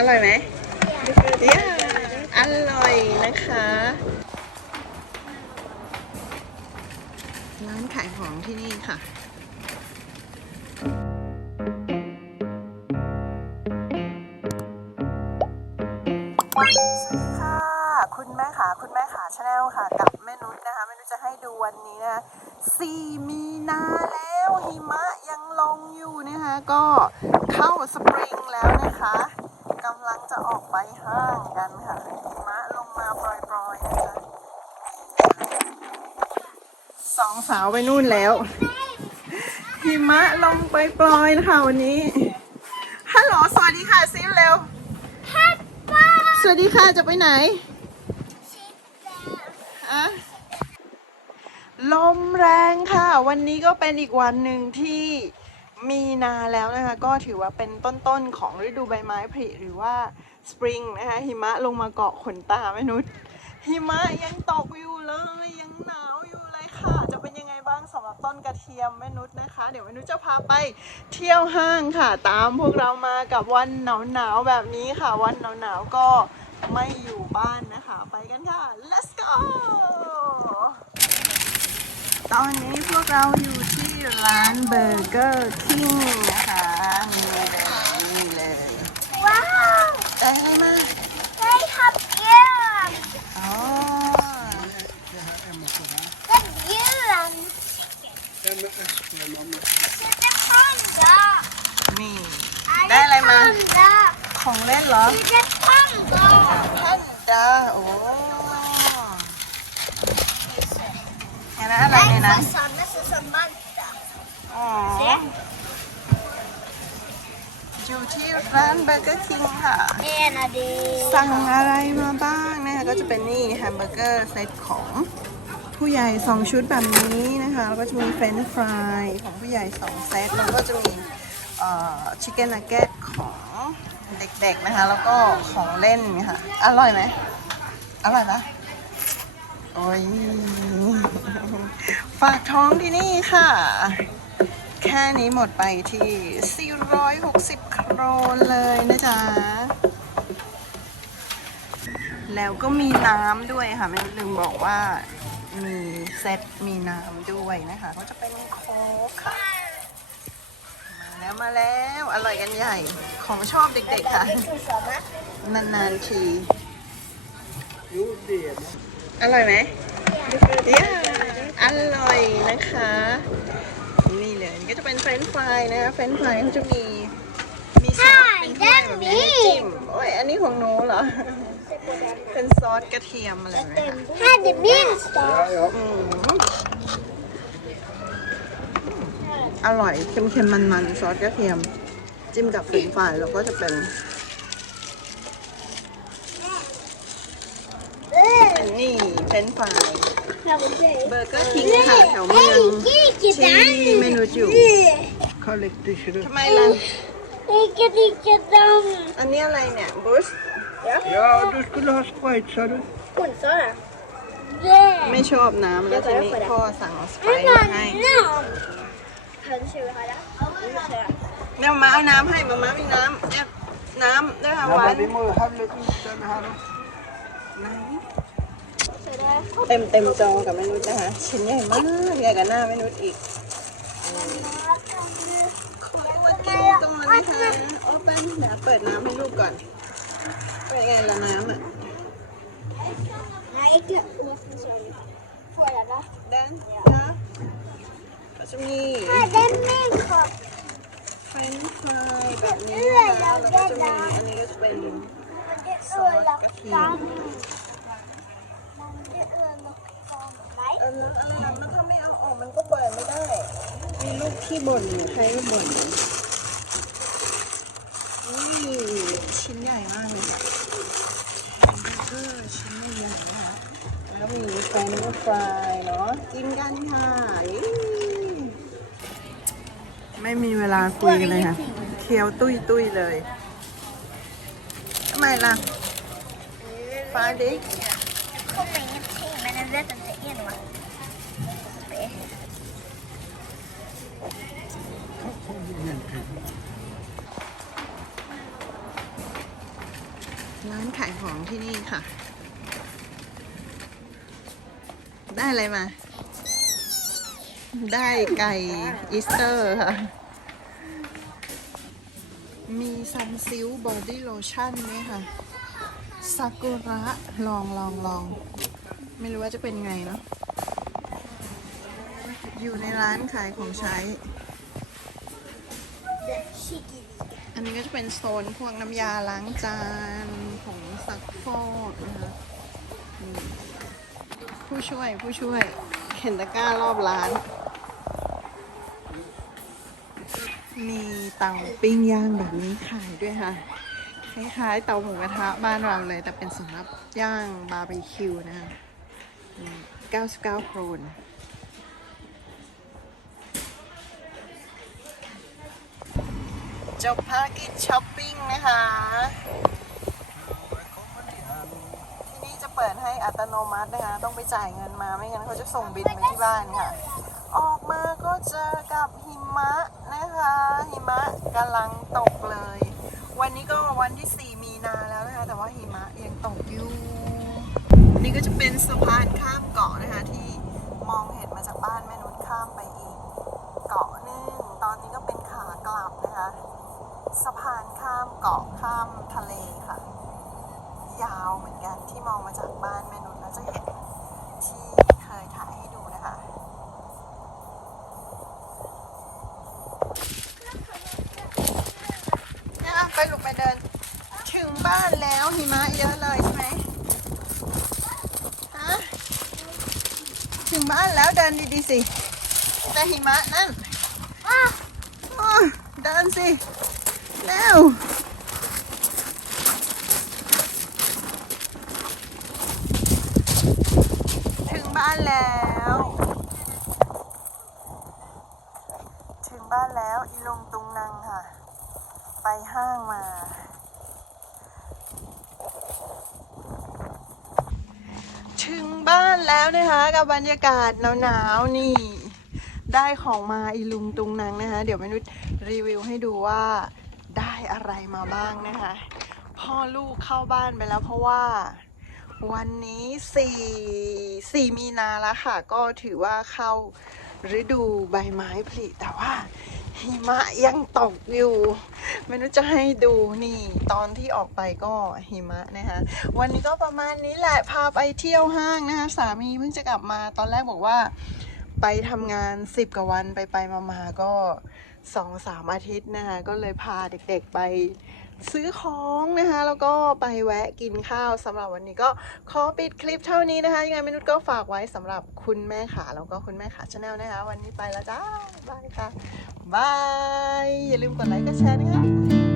อร่อยไหมเย้อร่อยนะคะ ร้านขายของที่นี่ค่ะสวัสดีค่ะคุณแม่ขาคุณแม่ขาชาแนลค่ะ กับแม่นุชนะคะแม่นุชจะให้ดูวันนี้นะสี่มีนาแล้วหิมะยังลงอยู่นะคะ ก็เข้าสปริงแล้วนะคะำลังจะออกไปห้างกันค่ะหิมะลงมาปล่อยๆนะคะสองสาวไปนู่นแล้วหิมะลงไปปล่อยๆนะคะวันนี้ ฮัลโหลสวัสดีค่ะซิมเร็ว สวัสดีค่ะจะไปไหนอะลมแรงค่ะ วันนี้ก็เป็นอีกวันหนึ่งที่ มีนาแล้วนะคะก็ถือว่าเป็นต้นๆของฤดูใบไม้ผลิหรือว่าสปริงนะคะหิมะลงมาเกาะขนตาแม่นุษย์หิมะยังตกอยู่เลยยังหนาวอยู่เลยค่ะ จะเป็นยังไงบ้างสำหรับต้นกระเทียมแม่นุษย์นะคะ เดี๋ยวแม่นุษจะพาไปเที่ยวห้างค่ะ ตามพวกเรามากับวันหนาวๆแบบนี้ค่ะ วันหนาวๆก็ไม่อยู่บ้านนะคะ ไปกันค่ะ let's go ตอนนี้พวกเราอยู่ที่ ร้านเบอร์เกอร์คิงนะคะนี่เลยนี่เลยว้าวได้อะไรมาได้ทับเยื่ออ๋อได้เยื่อจะจะพันจ้านี่ได้อะไรมาจ้าของเล่นเหรอจะพันจ้าแพนด้าโอ้เห็นไหมอะไรในนั้นส อนนักศึกษาบ้านจ้าอ๋ออยู่ที่ร้านเบอร์เกอร์คิงค่ะ เอ็นอะดีสั่งอะไรมาบ้างนะคะก็จะเป็นนี่แฮมเบอร์เกอร์เซตของผู้ใหญ่ 2 ชุดแบบนี้นะคะ แล้วก็จะมีเฟรนช์ฟรายของผู้ใหญ่ 2 เซต แล้วก็จะมีชิคเก้นนักเก็ตของเด็กๆนะคะ แล้วก็ของเล่นค่ะ อร่อยไหมอร่อยปะโอ้ยฝากท้องที่นี่ค่ะ แค่นี้หมดไปที่ 460 โครนเลยนะจ๊ะ แล้วก็มีน้ำด้วยค่ะ ไม่ลืมบอกว่ามีเซตมีน้ำด้วยนะคะ ก็จะเป็นโค้กค่ะ มาแล้วมาแล้วอร่อยกันใหญ่ของชอบเด็กๆค่ะ นานๆทีอร่อยไหมเย้อร่อยนะคะ ก็จะเป็นเฟรนช์ฟรายนะคะเฟรนช์ฟรายเขาจะมี มีซอสเป็นถ้วยแบบนี้ให้จิ้มโอ้ยอันนี้ของหนูเหรอ เป็นซอสกระเทียมอะไรไหมคะถ้าจะบินสตอร์อืมอร่อยเค็มๆมันๆซอสกระเทียม จิ้มกับเฟรนช์ฟรายแล้วก็จะเป็นเอ้ยอันนี่เฟรนช์ฟรายเราไม่ใช่เบอร์เกอร์คิงค่ะแถวเมืองกี่กี่ที่ดั งเมนูจิ๋ว Kollektiv. ทำไมล่ะนี่กี่กี่ดังอันนี้อะไรเนี่ยบูส Ja, du skulle ha Sprite sa du. ขุนซ้อนอะเย้ไม่ชอบน้ำแล้วทีนี้พ่อสั่งสไปไม่ซ์นอมานให้นอนเพิ่นชื่ออะไรนะไม่ใช่แม่มาเอาน้ำให้มามามีน้ำแอบน้ำด้วยค่ะห Ja, วาน men vi må jo ha litt is den her nå. ใช่ได้เต็มเต็มจอกับแม่นุชนะคะชิ้นใหญ่มากใหญ่กับหน้าแม่นุชอีก เขาว่ากินตรงนั้นนะคะโอเปนเดี๋ยวเปิดน้ำให้ลูกก่อนเป็นไงละน้ำอะ Nej, ikke Hvorfor så du? Får jeg det? แดนนะก็จะมี Nej, det er min krop. เฟรนช์ฟรายแบบนี้นะคะแล้วก็จะมีอันนี้ก็จะเป็น Men det er ødelagt sammen. Men det er ødelagt sammen. Nej. เอออะไรนะมันถ้าไม่เอาออกมันก็เปิดไม่ได้ มีลูกที่บ่นอยู่ใครก็บ่นอยู่นี่ชิ้นใหญ่มากเลยค่ะเบอร์เกอร์ชิ้นใหญ่ๆนะคะแล้วมีเฟรนช์ฟรายเนาะกินกันค่ะอี้ไม่มีเวลาคุยกันเลยค่ะ เคี้ยวตุ้ยตุ้ยๆเลยทำไมล่ะฟ้าดิก kommer ingenting, men jag vet inte en va? ร้านขายของที่นี่ค่ะ ได้อะไรมา ได้ไก่อีสเตอร์ค่ะ มีซันซิลบอดี้โลชั่นด้วยค่ะซากุระลองลองลอง ไม่รู้ว่าจะเป็นไงเนาะอยู่ในร้านขายของใช้ ชิกิอันนี้ก็จะเป็นโซนพวกน้ำยาล้างจานของซักฟอกนะคะผู้ช่วยผู้ช่วยเข็นตะกร้ารอบร้าน มีเตาปิ้งย่างแบบนี้ขายด้วยค่ะ คล้ายๆเตาหมูกระทะบ้านเราเลย แต่เป็นสำหรับย่างบาร์บีคิวนะคะ99โครน จบภารกิจช้อปปิ้งนะคะ ที่นี่จะเปิดให้อัตโนมัตินะคะ ต้องไปจ่ายเงินมาไม่งั้นเขาจะส่งบินมาที่บ้านค่ะ ออกมาก็เจอกับหิมะนะคะ หิมะกำลังตกเลย วันนี้ก็วันที่ 4 มีนาแล้วนะคะ แต่ว่าหิมะยังตกอยู่นี่ก็จะเป็นสะพานข้ามเกาะนะคะที่มองเห็นมาจากบ้านแม่ สะพานข้ามเกาะข้ามทะเลค่ะ ยาวเหมือนกันที่มองมาจากบ้านแม่นุชแล้วจะเห็นที่เคยถ่ายให้ดูนะคะเนี่ยไปลูกไปเดิน ถึงบ้านแล้วหิมะเยอะเลยใช่ไหมฮะถึงบ้านแล้วเดินดีๆสิแต่หิมะนั่นอ้าวอ้าวเดินสิ เร็วถึงบ้านแล้ว ถึงบ้านแล้วอีลุงตุงนังค่ะ ไปห้างมา ถึงบ้านแล้วนะคะกับบรรยากาศหนาวๆนี่ ได้ของมาอีลุงตุงนังนะคะ เดี๋ยวแมนุษรีวิวให้ดูว่า อะไรมาบ้างนะคะ พ่อลูกเข้าบ้านไปแล้วเพราะว่าวันนี้4 4มีนาแล้วค่ะ ก็ถือว่าเข้าฤดูใบไม้ผลิแต่ว่าหิมะยังตกอยู่ ไม่รู้จะให้ดูนี่ ตอนที่ออกไปก็หิมะนะคะ วันนี้ก็ประมาณนี้แหละพาไปเที่ยวห้างนะคะ สามีเพิ่งจะกลับมาตอนแรกบอกว่า ไปทำงาน10กว่าวันไปไปมามาก็ สองสามอาทิตย์นะคะก็เลยพาเด็กๆไปซื้อของนะคะแล้วก็ไปแวะกินข้าวสำหรับวันนี้ก็ขอปิดคลิปเท่านี้นะคะยังไงมนุษย์ก็ฝากไว้สำหรับคุณแม่ขาแล้วก็คุณแม่ขาชาแนลนะคะ วันนี้ไปแล้วจ้าบายค่ะบายอย่าลืมกดไลค์กดแชร์นะคะ